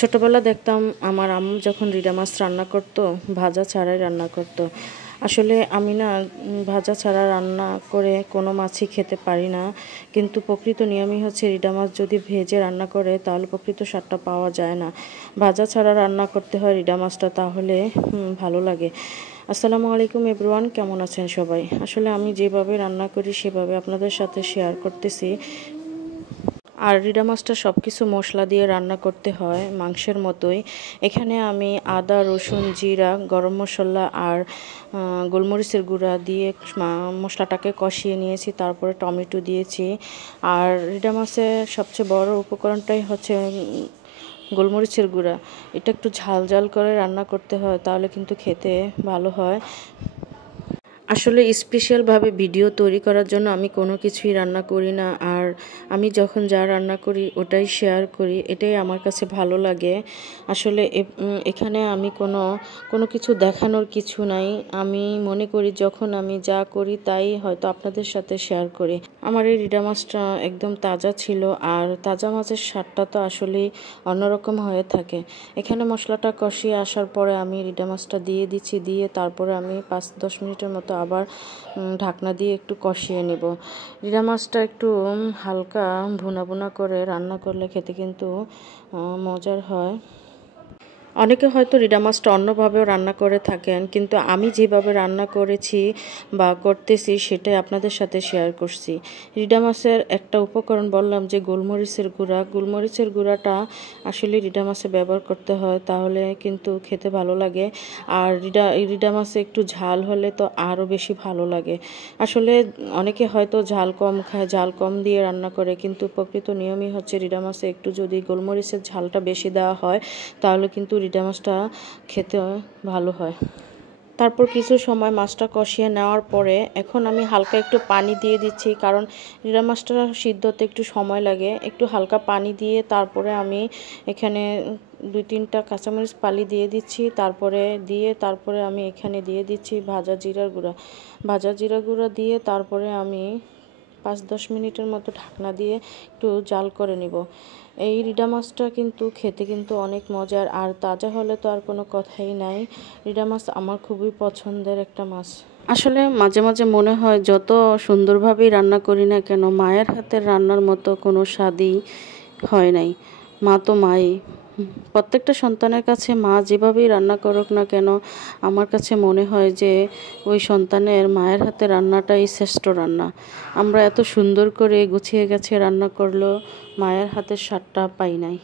ছোটবেলা দেখতাম আমার আম্মু যখন রিডা মাছ রান্না করতো, ভাজা ছাড়াই রান্না করতো। আসলে আমি না ভাজা ছাড়া রান্না করে কোনো মাছই খেতে পারি না, কিন্তু প্রকৃত নিয়মই হচ্ছে রিডা মাছ যদি ভেজে রান্না করে তাহলে প্রকৃত স্বাদটা পাওয়া যায় না। ভাজা ছাড়া রান্না করতে হয় রিডা মাছটা, তাহলে ভালো লাগে। আসসালামু আলাইকুম এভরিওয়ান, কেমন আছেন সবাই? আসলে আমি যেভাবে রান্না করি সেভাবে আপনাদের সাথে শেয়ার করতেছি। আর রিডা মাছটা সব কিছু মশলা দিয়ে রান্না করতে হয় মাংসের মতোই। এখানে আমি আদা, রসুন, জিরা, গরম মশলা আর গোলমরিচের গুঁড়া দিয়ে মশলাটাকে কষিয়ে নিয়েছি, তারপরে টমেটো দিয়েছি। আর রিডা মাছের সবচেয়ে বড় উপকরণটাই হচ্ছে গোলমরিচের গুঁড়া। এটা একটু ঝাল ঝাল করে রান্না করতে হয়, তাহলে কিন্তু খেতে ভালো হয়। আসলে স্পেশালভাবে ভিডিও তৈরি করার জন্য আমি কোনো কিছুই রান্না করি না, আর আমি যখন যা রান্না করি ওটাই শেয়ার করি, এটাই আমার কাছে ভালো লাগে। আসলে এখানে আমি কোনো কিছু দেখানোর কিছু নাই। আমি মনে করি যখন আমি যা করি তাই হয়তো আপনাদের সাথে শেয়ার করি। আমার এই রিডা মাছটা একদম তাজা ছিল, আর তাজা মাছের স্বাদটা তো আসলেই অন্যরকম হয়ে থাকে। এখানে মশলাটা কষিয়ে আসার পরে আমি রিডা মাছটা দিয়ে দিচ্ছি, দিয়ে তারপরে আমি 5-10 মিনিটের মতো আবার ঢাকনা দিয়ে একটু কষিয়ে নেব। রিডা মাছটা একটু হালকা ভুনা ভুনা করে রান্না করলে খেতে কিন্তু মজার হয়। অনেকে হয়তো রিডা মাছটা অন্যভাবেও রান্না করে থাকেন, কিন্তু আমি যেভাবে রান্না করেছি বা করতেছি সেটাই আপনাদের সাথে শেয়ার করছি। রিডা মাছের একটা উপকরণ বললাম যে গোলমরিচের গুঁড়া। গোলমরিচের গুঁড়াটা আসলে রিডা মাছে ব্যবহার করতে হয়, তাহলে কিন্তু খেতে ভালো লাগে। আর রিডা মাছে একটু ঝাল হলে তো আরও বেশি ভালো লাগে। আসলে অনেকে হয়তো ঝাল কম খায়, ঝাল কম দিয়ে রান্না করে, কিন্তু প্রকৃত নিয়মই হচ্ছে রিডা মাছে একটু যদি গোলমরিচের ঝালটা বেশি দেওয়া হয় তাহলে কিন্তু রিডা মাছটা খেতে ভালো হয়। তারপর কিছু সময় মাছটা কষিয়ে নেওয়ার পরে এখন আমি হালকা একটু পানি দিয়ে দিচ্ছি, কারণ রিডা মাছটা সিদ্ধ হতে একটু সময় লাগে। একটু হালকা পানি দিয়ে তারপরে আমি এখানে 2-3টা কাঁচামরিচ ফালি দিয়ে দিচ্ছি, তারপরে আমি এখানে দিয়ে দিচ্ছি ভাজা জিরার গুঁড়া। ভাজা জিরা গুঁড়া দিয়ে তারপরে আমি 5-10 মিনিটের মতো ঢাকনা দিয়ে একটু জাল করে নিব। এই রিডা মাছটা কিন্তু খেতে কিন্তু অনেক মজার, আর তাজা হলে তো আর কোনো কথাই নাই। রিডা মাছ আমার খুবই পছন্দের একটা মাছ। আসলে মাঝে মাঝে মনে হয় যত সুন্দরভাবেই রান্না করি না কেন, মায়ের হাতের রান্নার মতো কোনো স্বাদই হয় নাই। মা তো মাই। প্রত্যেকটা সন্তানের কাছে মা যেভাবেই রান্না করুক না কেন, আমার কাছে মনে হয় যে ওই সন্তানের মায়ের হাতে রান্নাটাই শ্রেষ্ঠ রান্না। আমরা এত সুন্দর করে গুছিয়ে গেছে রান্না করলেও মায়ের হাতের স্বাদটা পাই নাই।